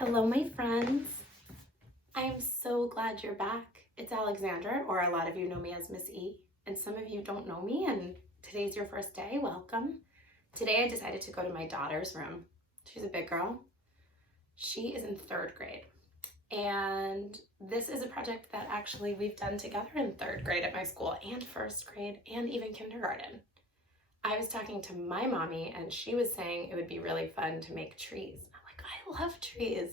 Hello, my friends. I am so glad you're back. It's Alexandra, or a lot of you know me as Miss E, and some of you don't know me, and today's your first day. Welcome. Today I decided to go to my daughter's room. She's a big girl. She is in 3rd grade, and this is a project that actually we've done together in 3rd grade at my school, and 1st grade, and even kindergarten. I was talking to my mommy, and she was saying it would be really fun to make trees. I love trees.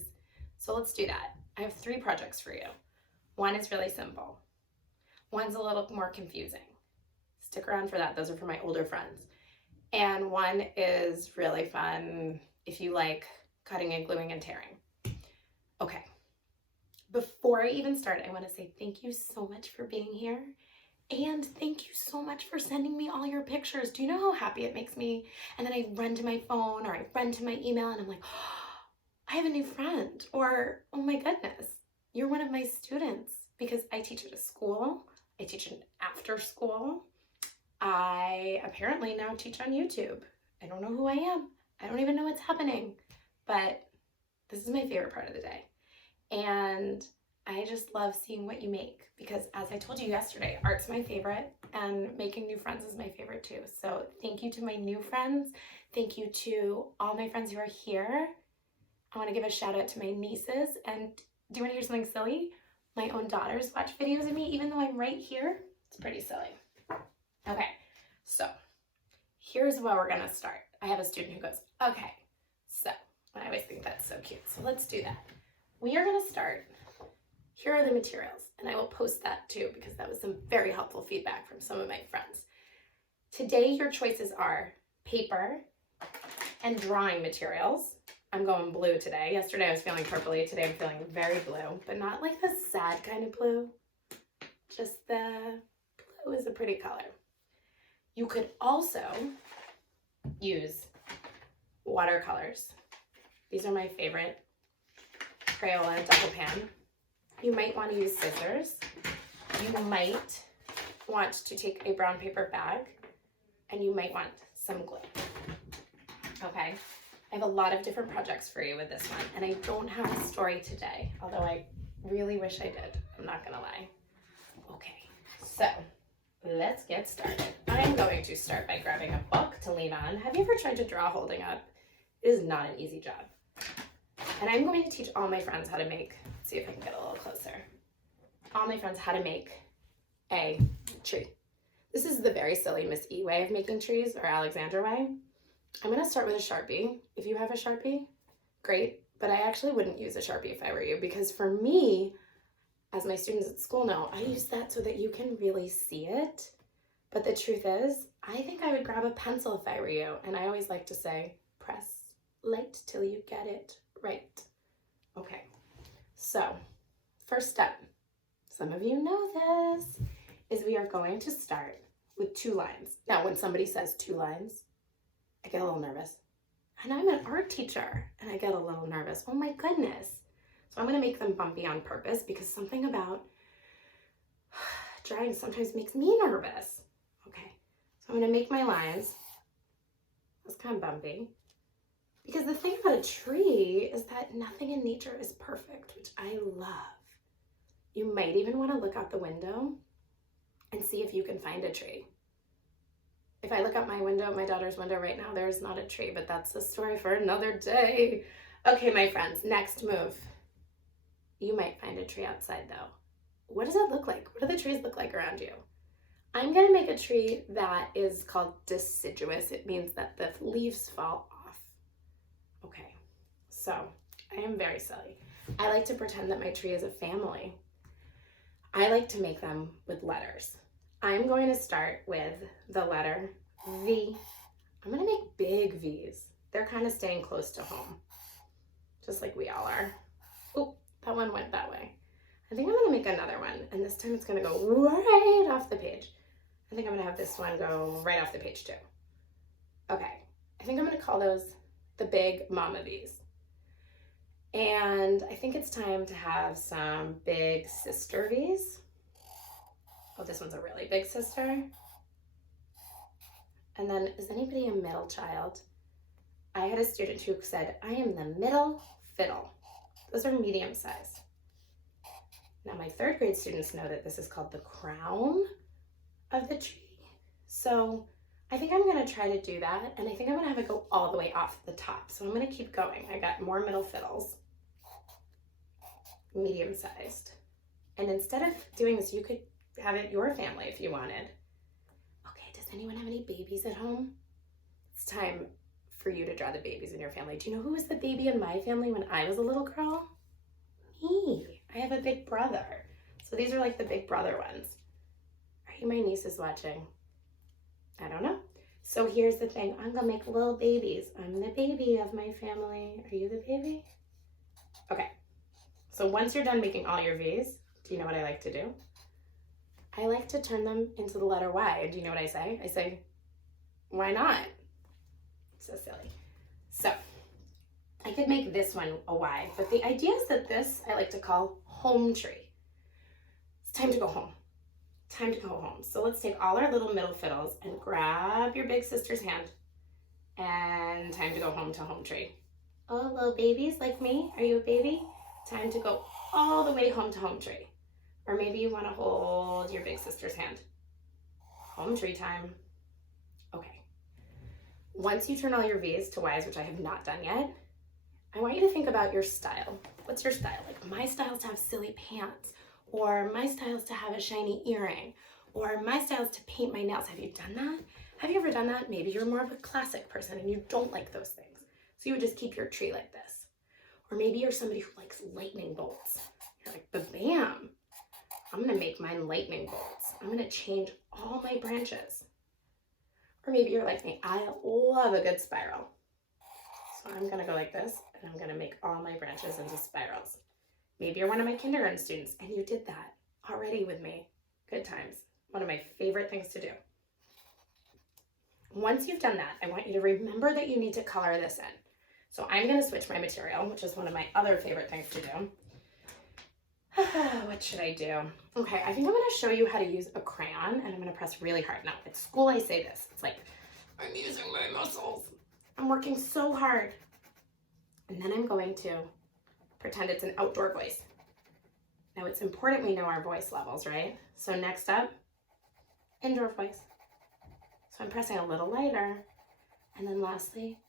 So let's do that. I have 3 projects for you. One is really simple. One's a little more confusing. Stick around for that. Those are for my older friends. And one is really fun if you like cutting and gluing and tearing. Okay. Before I even start, I want to say thank you so much for being here. And thank you so much for sending me all your pictures. Do you know how happy it makes me? And then I run to my phone or I run to my email and I'm like, oh, I have a new friend, or, oh my goodness, you're one of my students, because I teach at a school, I teach an after school, I apparently now teach on YouTube. I don't know who I am, I don't even know what's happening, but this is my favorite part of the day, and I just love seeing what you make, because as I told you yesterday, art's my favorite, and making new friends is my favorite too. So thank you to my new friends, thank you to all my friends who are here. I want to give a shout out to my nieces, and do you want to hear something silly? My own daughters watch videos of me even though I'm right here. It's pretty silly. Okay, so here's where we're gonna start. I have a student who goes, okay, so, I always think that's so cute, so let's do that. We are gonna start, here are the materials, and I will post that too because that was some very helpful feedback from some of my friends. Today your choices are paper and drawing materials. I'm going blue today. Yesterday I was feeling purpley. Today I'm feeling very blue, but not like the sad kind of blue. Just the blue is a pretty color. You could also use watercolors. These are my favorite. Crayola double pan. You might want to use scissors. You might want to take a brown paper bag, and you might want some glue. Okay. I have a lot of different projects for you with this one, and I don't have a story today, although I really wish I did. I'm not gonna lie. Okay, so let's get started. I'm going to start by grabbing a book to lean on. Have you ever tried to draw holding up? It is not an easy job. And I'm going to teach all my friends how to make, let's see if I can get a little closer, all my friends how to make a tree. This is the very silly Miss E way of making trees, or Alexandra way. I'm going to start with a Sharpie. If you have a Sharpie, great, but I actually wouldn't use a Sharpie if I were you, because for me, as my students at school know, I use that so that you can really see it. But the truth is, I think I would grab a pencil if I were you, and I always like to say, press light till you get it right. Okay, so first step, some of you know this, is we are going to start with 2 lines. Now, when somebody says 2 lines, I get a little nervous. And I'm an art teacher and I get a little nervous. Oh my goodness. So I'm gonna make them bumpy on purpose because something about drawing sometimes makes me nervous. Okay, so I'm gonna make my lines. That's kind of bumpy. Because the thing about a tree is that nothing in nature is perfect, which I love. You might even wanna look out the window and see if you can find a tree. If I look out my window, my daughter's window right now, there's not a tree, but that's a story for another day. Okay, my friends, next move. You might find a tree outside though. What does it look like? What do the trees look like around you? I'm gonna make a tree that is called deciduous. It means that the leaves fall off. Okay, so I am very silly. I like to pretend that my tree is a family. I like to make them with letters. I'm going to start with the letter V. I'm going to make big V's. They're kind of staying close to home, just like we all are. Oop, that one went that way. I think I'm going to make another one, and this time it's going to go right off the page. I think I'm going to have this one go right off the page too. Okay, I think I'm going to call those the big Mama V's. And I think it's time to have some big sister V's. Oh, this one's a really big sister. And then, is anybody a middle child? I had a student who said, I am the middle fiddle. Those are medium size. Now my 3rd grade students know that this is called the crown of the tree. So I think I'm gonna try to do that, and I think I'm gonna have it go all the way off the top. So I'm gonna keep going. I got more middle fiddles, medium sized. And instead of doing this, you could have it your family if you wanted. Okay, does anyone have any babies at home? It's time for you to draw the babies in your family. Do you know who was the baby in my family when I was a little girl? Me. I have a big brother. So these are like the big brother ones. Are you my nieces watching? I don't know. So here's the thing. I'm gonna make little babies. I'm the baby of my family. Are you the baby? Okay. So once you're done making all your V's, do you know what I like to do? I like to turn them into the letter Y. Do you know what I say? I say, why not? So silly. So I could make this one a Y, but the idea is that this I like to call home tree. It's time to go home. Time to go home. So let's take all our little middle fiddles and grab your big sister's hand, and time to go home to home tree. Oh, little babies like me, are you a baby? Time to go all the way home to home tree. Or maybe you want to hold your big sister's hand. Home tree time. Okay. Once you turn all your V's to Y's, which I have not done yet, I want you to think about your style. What's your style? Like my style is to have silly pants, or my style is to have a shiny earring, or my style is to paint my nails. Have you done that? Have you ever done that? Maybe you're more of a classic person and you don't like those things. So you would just keep your tree like this. Or maybe you're somebody who likes lightning bolts. You're like, bam, I'm gonna make mine lightning bolts. I'm gonna change all my branches. Or maybe you're like me, I love a good spiral. So I'm gonna go like this, and I'm gonna make all my branches into spirals. Maybe you're one of my kindergarten students, and you did that already with me. Good times. One of my favorite things to do. Once you've done that, I want you to remember that you need to color this in. So I'm gonna switch my material, which is one of my other favorite things to do. What should I do? Okay, I think I'm gonna show you how to use a crayon, and I'm gonna press really hard. Now, at school I say this. It's like, I'm using my muscles. I'm working so hard. And then I'm going to pretend it's an outdoor voice. Now, it's important we know our voice levels, right? So next up, indoor voice. So I'm pressing a little lighter. And then lastly,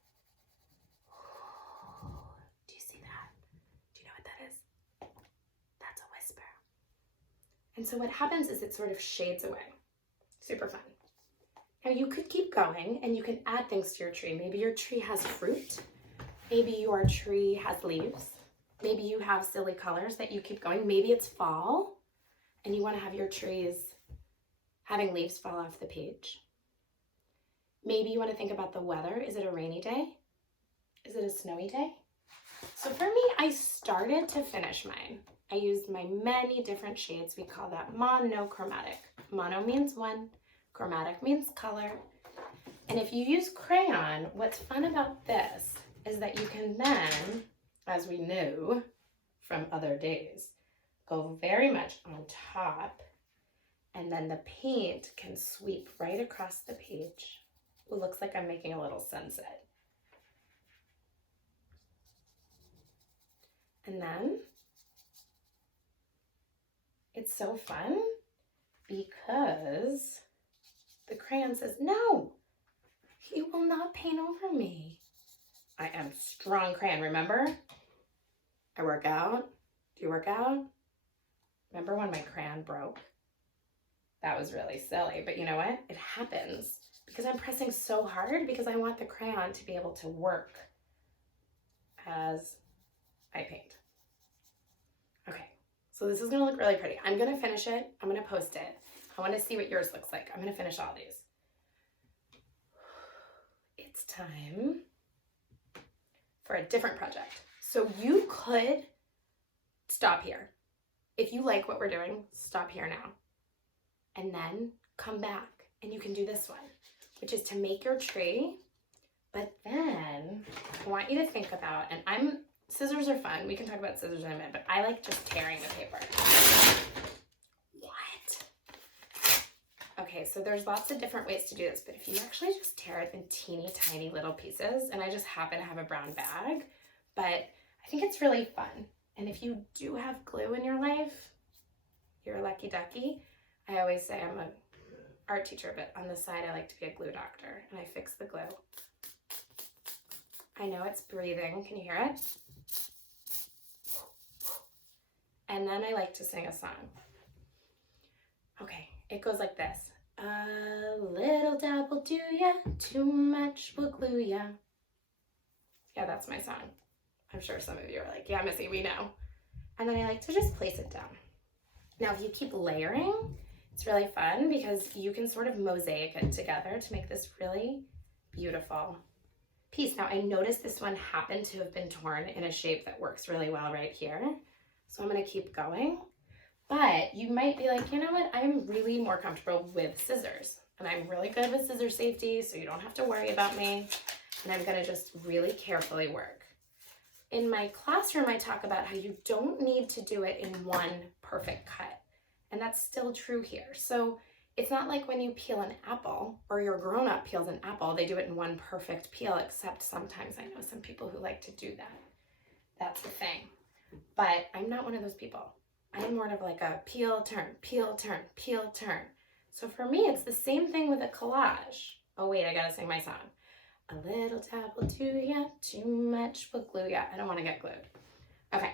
do you see that? Do you know what that is? That's a whisper. And so what happens is it sort of shades away. Super fun. Now you could keep going and you can add things to your tree. Maybe your tree has fruit. Maybe your tree has leaves. Maybe you have silly colors that you keep going. Maybe it's fall and you want to have your trees having leaves fall off the page. Maybe you want to think about the weather. Is it a rainy day? Is it a snowy day? So for me, I started to finish mine. I used my many different shades. We call that monochromatic. Mono means one, chromatic means color. And if you use crayon, what's fun about this is that you can then, as we knew from other days, go very much on top, and then the paint can sweep right across the page. It looks like I'm making a little sunset. And then it's so fun because the crayon says, no, you will not paint over me. I am strong crayon, remember? I work out. Do you work out? Remember when my crayon broke? That was really silly, but you know what? It happens because I'm pressing so hard because I want the crayon to be able to work as I paint. Okay, so this is gonna look really pretty. I'm gonna finish it. I'm gonna post it. I wanna see what yours looks like. I'm gonna finish all these. It's time for a different project. So you could stop here. If you like what we're doing, stop here now. And then come back and you can do this one, which is to make your tree. But then I want you to think about, and scissors are fun. We can talk about scissors in a minute, but I like just tearing the paper. What? Okay, so there's lots of different ways to do this, but if you actually just tear it in teeny tiny little pieces, and I just happen to have a brown bag, but I think it's really fun. And if you do have glue in your life, you're a lucky ducky. I always say I'm an art teacher, but on the side I like to be a glue doctor, and I fix the glue. I know it's breathing. Can you hear it? And then I like to sing a song. Okay, it goes like this. A little dab will do ya, too much will glue ya. Yeah, that's my song. I'm sure some of you are like, yeah, Missy, we know. And then I like to just place it down. Now, if you keep layering, it's really fun because you can sort of mosaic it together to make this really beautiful piece. Now, I noticed this one happened to have been torn in a shape that works really well right here. So I'm gonna keep going. But you might be like, you know what? I'm really more comfortable with scissors. And I'm really good with scissor safety, so you don't have to worry about me. And I'm gonna just really carefully work. In my classroom, I talk about how you don't need to do it in one perfect cut. And that's still true here. So it's not like when you peel an apple or your grown-up peels an apple, they do it in one perfect peel, except sometimes I know some people who like to do that. That's the thing. But I'm not one of those people. I'm more of like a peel, turn, peel, turn, peel, turn. So for me, it's the same thing with a collage. Oh wait, I gotta sing my song. A little dab will do ya, too much will glue ya. I don't wanna get glued. Okay,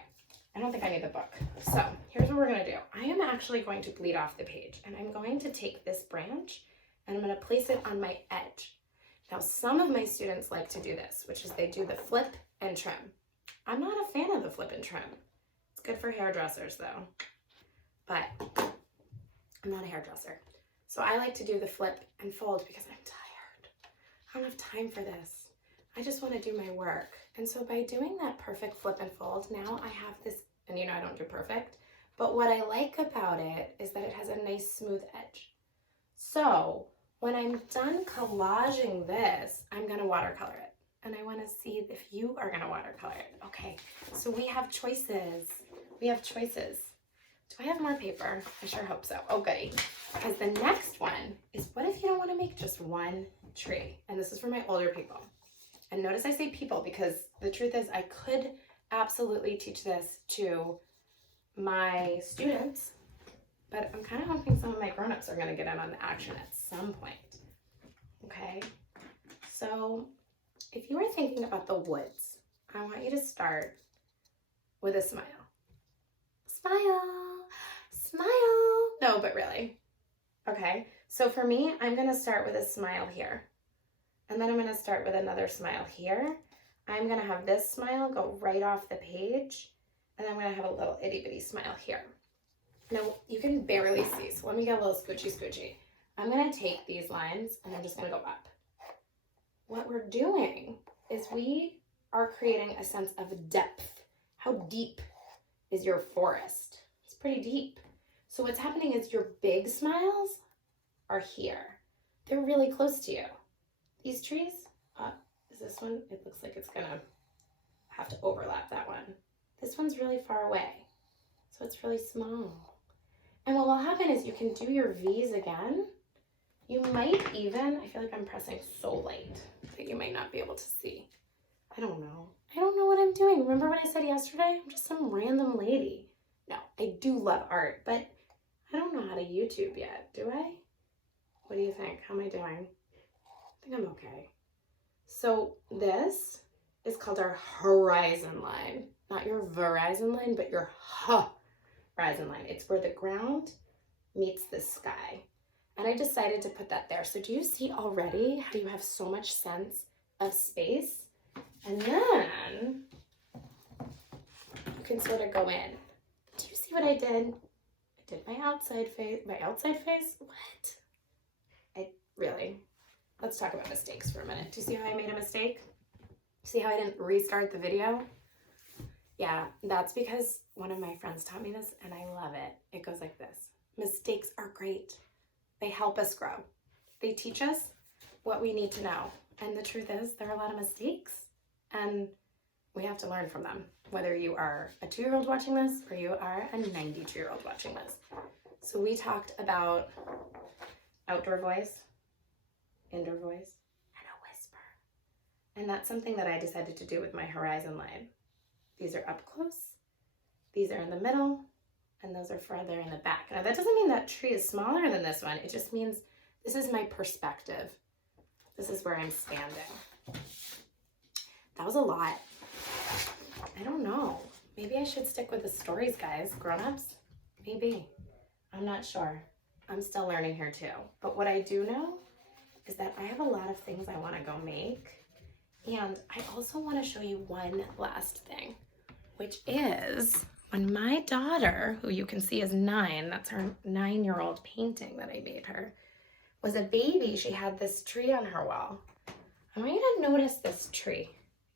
I don't think I need the book. So here's what we're gonna do. I am actually going to bleed off the page, and I'm going to take this branch and I'm gonna place it on my edge. Now, some of my students like to do this, which is they do the flip and trim. I'm not a fan of the flip and trim. It's good for hairdressers though, but I'm not a hairdresser. So I like to do the flip and fold because I'm tired. I don't have time for this. I just want to do my work. And so by doing that perfect flip and fold, now I have this, and you know I don't do perfect, but what I like about it is that it has a nice smooth edge. So when I'm done collaging this, I'm gonna watercolor it. And I wanna see if you are gonna watercolor it. Okay, so we have choices. We have choices. Do I have more paper? I sure hope so. Oh, goody. Because the next one is, what if you don't wanna make just one tree? And this is for my older people. And notice I say people because the truth is I could absolutely teach this to my students, but I'm kind of hoping some of my grown-ups are gonna get in on the action at some point. Okay, so if you are thinking about the woods, I want you to start with a smile. Smile, smile. No, but really. Okay, so for me, I'm gonna start with a smile here. And then I'm gonna start with another smile here. I'm gonna have this smile go right off the page. And I'm gonna have a little itty bitty smile here. Now, you can barely see, so let me get a little scoochy. I'm gonna take these lines and I'm just gonna go up. What we're doing is we are creating a sense of depth. How deep is your forest? It's pretty deep. So what's happening is your big smiles are here. They're really close to you. These trees, is this one? It looks like it's gonna have to overlap that one. This one's really far away, so it's really small. And what will happen is you can do your V's again. You might even, I feel like I'm pressing so light that you might not be able to see. I don't know. I don't know what I'm doing. Remember what I said yesterday? I'm just some random lady. No, I do love art, but I don't know how to YouTube yet, do I? What do you think? How am I doing? I think I'm okay. So this is called our horizon line. Not your Verizon line, but your horizon line. It's where the ground meets the sky. And I decided to put that there. So do you see already how you have so much sense of space? And then you can sort of go in. Do you see what I did? I did my outside face. My outside face? What? Really? Let's talk about mistakes for a minute. Do you see how I made a mistake? See how I didn't restart the video? Yeah, that's because one of my friends taught me this and I love it. It goes like this. Mistakes are great. They help us grow. They teach us what we need to know. And the truth is there are a lot of mistakes and we have to learn from them. Whether you are a 2-year-old watching this or you are a 92-year-old watching this. So we talked about outdoor voice, indoor voice, and a whisper. And that's something that I decided to do with my horizon line. These are up close These are in the middle, and those are further in the back. Now that doesn't mean that tree is smaller than this one. It just means this is my perspective. This is where I'm standing. That was a lot. I don't know. Maybe I should stick with the stories, guys. Grown-ups? Maybe. I'm not sure. I'm still learning here too. But what I do know is that I have a lot of things I want to go make. And I also want to show you one last thing, which is when my daughter, who you can see is 9, that's her 9-year-old painting that I made her, was a baby, she had this tree on her wall. I want you to notice this tree.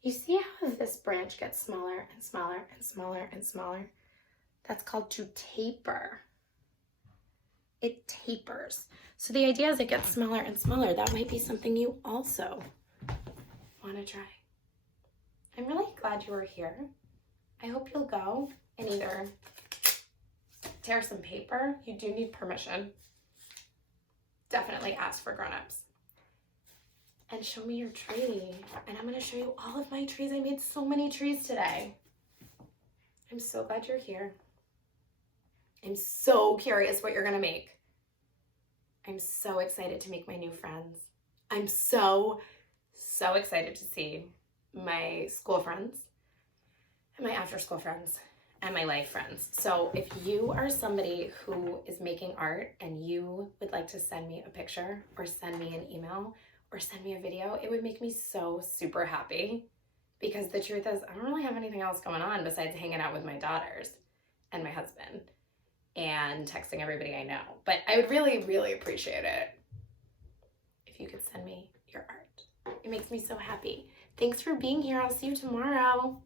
You see how this branch gets smaller and smaller and smaller and smaller? That's called to taper. It tapers. So the idea is it gets smaller and smaller. That might be something you also want to try. I'm really glad you were here. I hope you'll go and either tear some paper. You do need permission. Definitely ask for grown-ups. And show me your tree. And I'm gonna show you all of my trees. I made so many trees today. I'm so glad you're here. I'm so curious what you're gonna make. I'm so excited to make my new friends. I'm so excited to see my school friends and my after school friends and my life friends. So if you are somebody who is making art and you would like to send me a picture or send me an email or send me a video, it would make me so super happy, because the truth is I don't really have anything else going on besides hanging out with my daughters and my husband and texting everybody I know. But I would really, really appreciate it if you could send me your art. It makes me so happy. Thanks for being here. I'll see you tomorrow.